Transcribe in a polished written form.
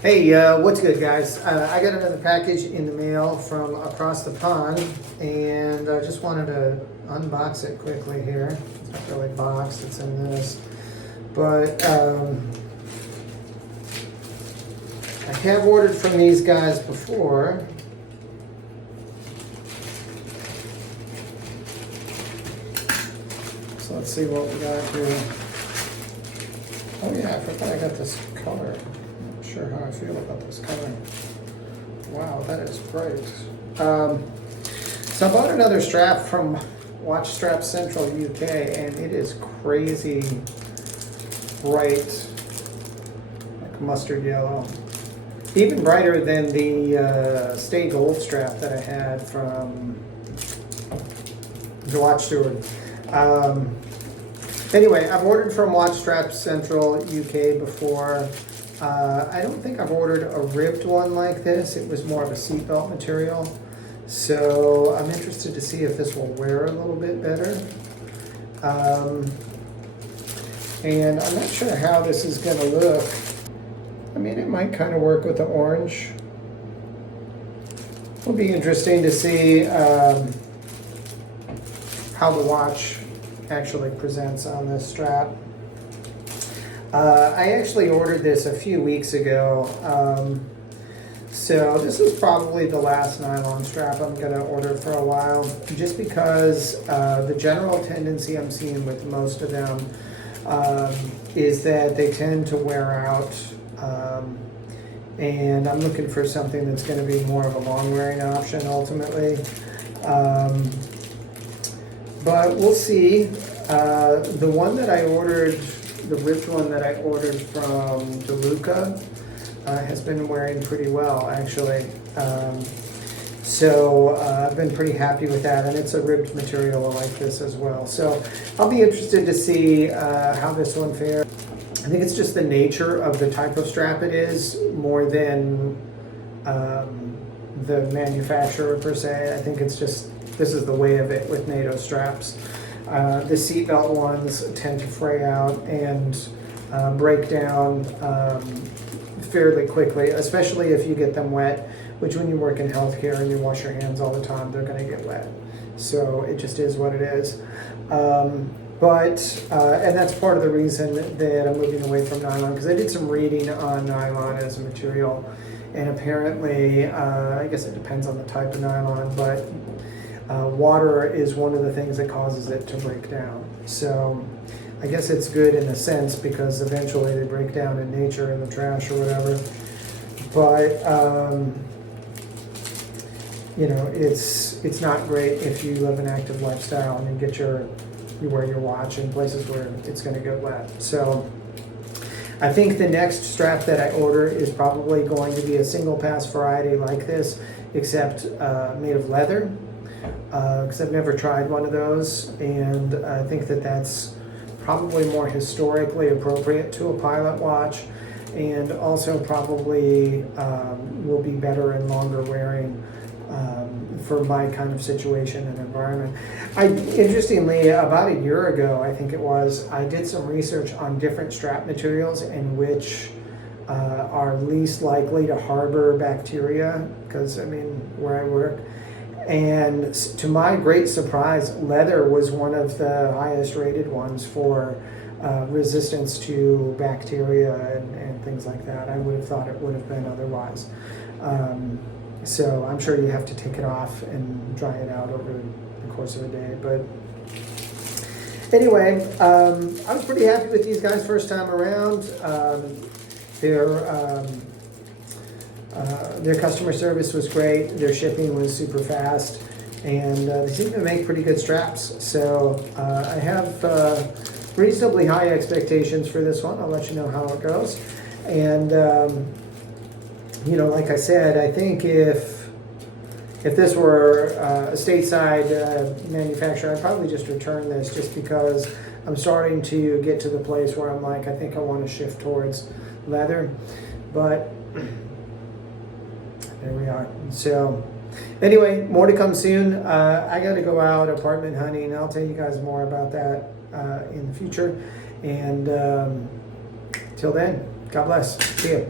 Hey, what's good, guys? I got another package in the mail from across the pond, and I just wanted to unbox it quickly here. It's not really boxed, it's in this. But I have ordered from these guys before. So let's see what we got here. Oh yeah, I forgot I got this color. Not sure how I feel about this color. Wow, that is great. So I bought another strap from Watch Strap Central UK, and it is crazy bright, like mustard yellow. Even brighter than the Stay Gold strap that I had from the Watch Steward. Anyway, I've ordered from Watch Strap Central UK before. I don't think I've ordered a ribbed one like this. It was more of a seatbelt material. So I'm interested to see if this will wear a little bit better. And I'm not sure how this is going to look. I mean, it might kind of work with the orange. It'll be interesting to see how the watch actually presents on this strap. I actually ordered this a few weeks ago. So this is probably the last nylon strap I'm going to order for a while, just because the general tendency I'm seeing with most of them is that they tend to wear out. And I'm looking for something that's going to be more of a long wearing option ultimately. But we'll see. The one that I ordered, the ripped one that I ordered from DeLuca, has been wearing pretty well actually. So I've been pretty happy with that, and it's a ribbed material like this as well. So I'll be interested to see how this one fares. I think it's just the nature of the type of strap it is more than the manufacturer per se. I think it's just, this is the way of it with NATO straps. The seatbelt ones tend to fray out and break down fairly quickly, especially if you get them wet, which when you work in healthcare and you wash your hands all the time, they're going to get wet. So it just is what it is. And that's part of the reason that I'm moving away from nylon, because I did some reading on nylon as a material, and apparently, I guess it depends on the type of nylon, but water is one of the things that causes it to break down. So I guess it's good in a sense, because eventually they break down in nature, in the trash or whatever. But you know, it's not great if you live an active lifestyle and you wear your watch in places where it's going to get wet. So I think the next strap that I order is probably going to be a single pass variety like this, except made of leather, because I've never tried one of those, and I think that that's probably more historically appropriate to a pilot watch, and also probably will be better and longer wearing for my kind of situation and environment. Interestingly, about a year ago, I think it was, I did some research on different strap materials and which are least likely to harbor bacteria, because I mean, where I work. And to my great surprise, leather was one of the highest rated ones for resistance to bacteria and things like that. I would have thought it would have been otherwise. So I'm sure you have to take it off and dry it out over the course of a day. But anyway, I was pretty happy with these guys first time around. Their customer service was great. Their shipping was super fast, and they seem to make pretty good straps. So I have reasonably high expectations for this one. I'll let you know how it goes. And you know, like I said, I think if this were a stateside manufacturer, I'd probably just return this, just because I'm starting to get to the place where I'm like, I think I want to shift towards leather. But there we are. So anyway, more to come soon. I got to go out apartment hunting. I'll tell you guys more about that in the future. And till then, God bless. See you.